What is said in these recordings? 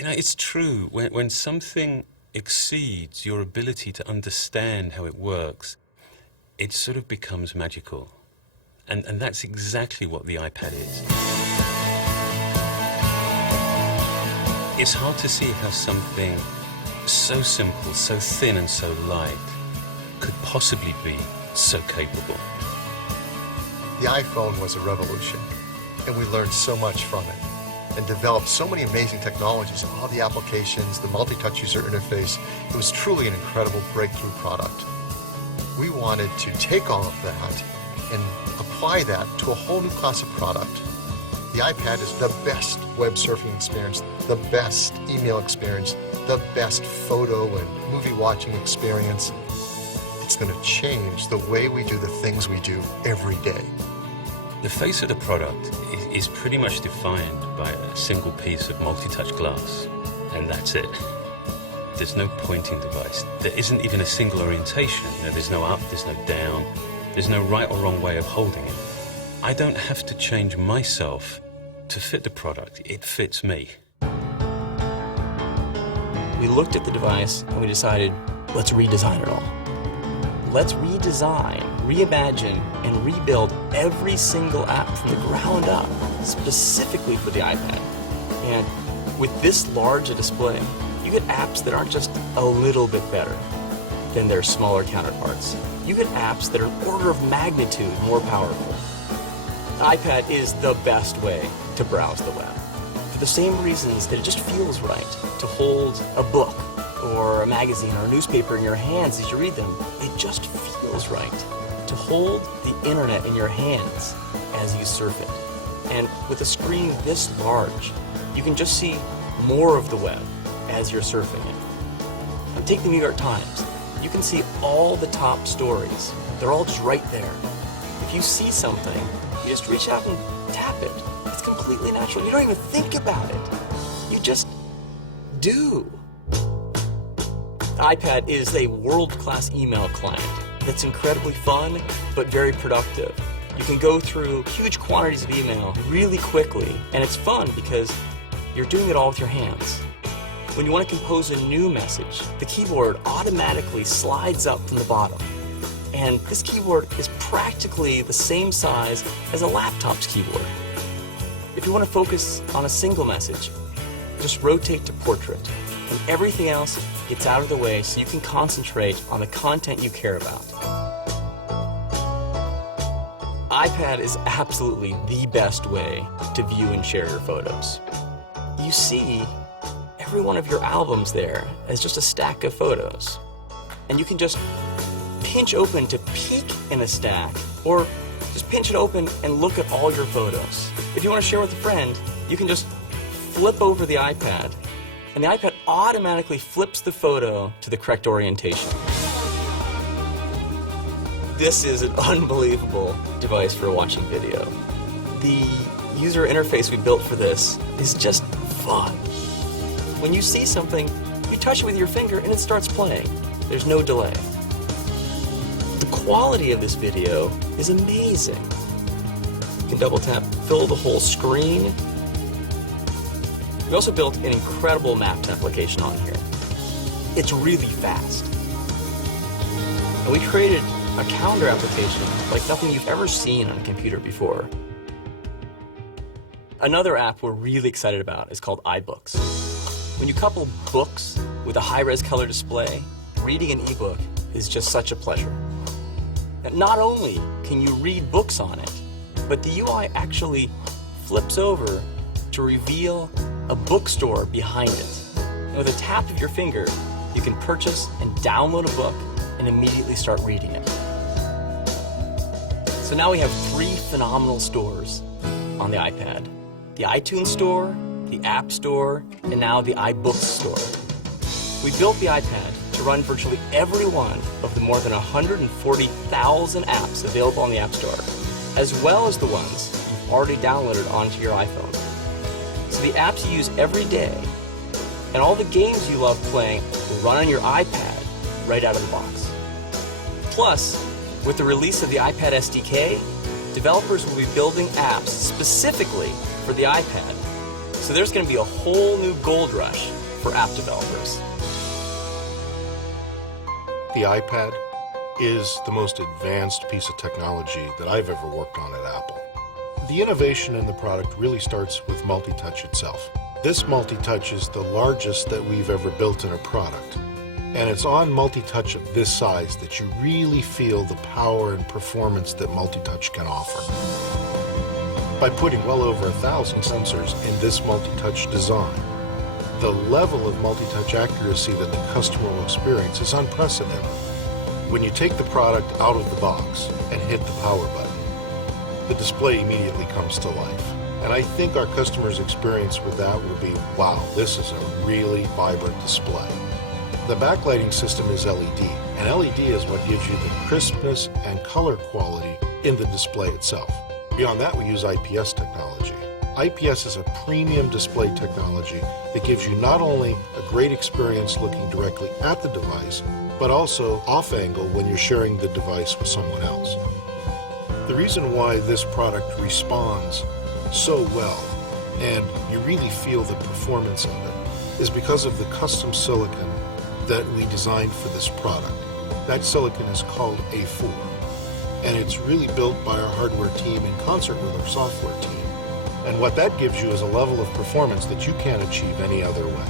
It's true. When something exceeds your ability to understand how it works, it sort of becomes magical. And that's exactly what the iPad is. It's hard to see how something so simple, so thin and so light could possibly be so capable. The iPhone was a revolution, and we learned so much from it and developed so many amazing technologies and all the applications, the multi-touch user interface. It was truly an incredible breakthrough product. We wanted to take all of that and apply that to a whole new class of product. The iPad is the best web surfing experience, the best email experience, the best photo and movie watching experience. It's going to change the way we do the things we do every day. The face of the product is pretty much defined by a single piece of multi-touch glass, and that's it. There's no pointing device. There isn't even a single orientation. There's no up, there's no down, there's no right or wrong way of holding it. I don't have to change myself to fit the product. It fits me. We looked at the device and we decided, let's redesign it all. Let's redesign, reimagine, and rebuild every single app from the ground up, specifically for the iPad. And with this large a display, you get apps that aren't just a little bit better than their smaller counterparts. You get apps that are an order of magnitude more powerful. The iPad is the best way to browse the web, for the same reasons that it just feels right to hold a book or a magazine or a newspaper in your hands as you read them. It just feels right to hold the internet in your hands as you surf it. And with a screen this large, you can just see more of the web as you're surfing it. And take the New York Times. You can see all the top stories. They're all just right there. If you see something, you just reach out and tap it. It's completely natural. You don't even think about it. You just do. The iPad is a world-class email client that's incredibly fun, but very productive. You can go through huge quantities of email really quickly, and it's fun because you're doing it all with your hands. When you want to compose a new message, the keyboard automatically slides up from the bottom. And this keyboard is practically the same size as a laptop's keyboard. If you want to focus on a single message, just rotate to portrait, and everything else gets out of the way so you can concentrate on the content you care about. iPad is absolutely the best way to view and share your photos. You see every one of your albums there as just a stack of photos. And you can just pinch open to peek in a stack, or just pinch it open and look at all your photos. If you want to share with a friend, you can just flip over the iPad, and the iPad automatically flips the photo to the correct orientation. This is an unbelievable device for watching video. The user interface we built for this is just fun. When you see something, you touch it with your finger and it starts playing. There's no delay. The quality of this video is amazing. You can double tap, fill the whole screen. We also built an incredible Maps application on here. It's really fast. And we created a calendar application like nothing you've ever seen on a computer before. Another app we're really excited about is called iBooks. When you couple books with a high-res color display, reading an ebook is just such a pleasure. And not only can you read books on it, but the UI actually flips over to reveal a bookstore behind it. And with a tap of your finger, you can purchase and download a book and immediately start reading it. So now we have 3 phenomenal stores on the iPad. The iTunes Store, the App Store, and now the iBooks Store. We built the iPad to run virtually every one of the more than 140,000 apps available on the App Store, as well as the ones you've already downloaded onto your iPhone. So the apps you use every day and all the games you love playing will run on your iPad right out of the box. Plus, with the release of the iPad SDK, developers will be building apps specifically for the iPad, So there's going to be a whole new gold rush for app developers. The iPad is the most advanced piece of technology that I've ever worked on at Apple. The innovation in the product really starts with multi-touch itself. This multi-touch is the largest that we've ever built in a product. And it's on multi-touch of this size that you really feel the power and performance that multi-touch can offer. By putting well over 1,000 sensors in this multi-touch design, the level of multi-touch accuracy that the customer will experience is unprecedented. When you take the product out of the box and hit the power button, the display immediately comes to life. And I think our customers' experience with that will be, wow, this is a really vibrant display. The backlighting system is LED, and LED is what gives you the crispness and color quality in the display itself. Beyond that, we use IPS technology. IPS is a premium display technology that gives you not only a great experience looking directly at the device, but also off-angle when you're sharing the device with someone else. The reason why this product responds so well, and you really feel the performance of it, is because of the custom silicon that we designed for this product. That silicon is called A4, and it's really built by our hardware team in concert with our software team. And what that gives you is a level of performance that you can't achieve any other way.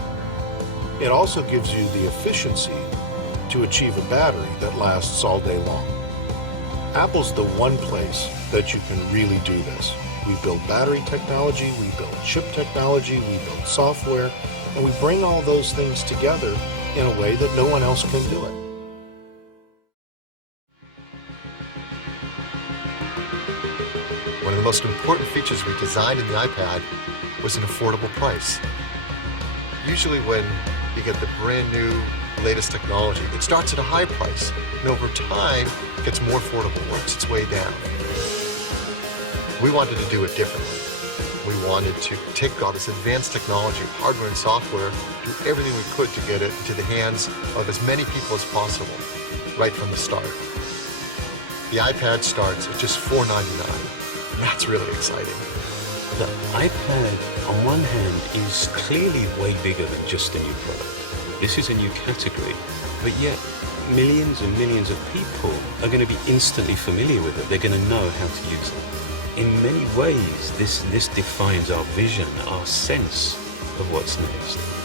It also gives you the efficiency to achieve a battery that lasts all day long. Apple's the one place that you can really do this. We build battery technology, we build chip technology, we build software, and we bring all those things together in a way that no one else can do it. One of the most important features we designed in the iPad was an affordable price. Usually when you get the brand new, latest technology, it starts at a high price, and over time, it gets more affordable, works its way down. We wanted to do it differently. We wanted to take all this advanced technology, hardware and software, do everything we could to get it into the hands of as many people as possible, right from the start. The iPad starts at just $4.99. That's really exciting. The iPad, on one hand, is clearly way bigger than just a new product. This is a new category, but yet millions and millions of people are going to be instantly familiar with it. They're going to know how to use it. In many ways, this defines our vision, our sense of what's next.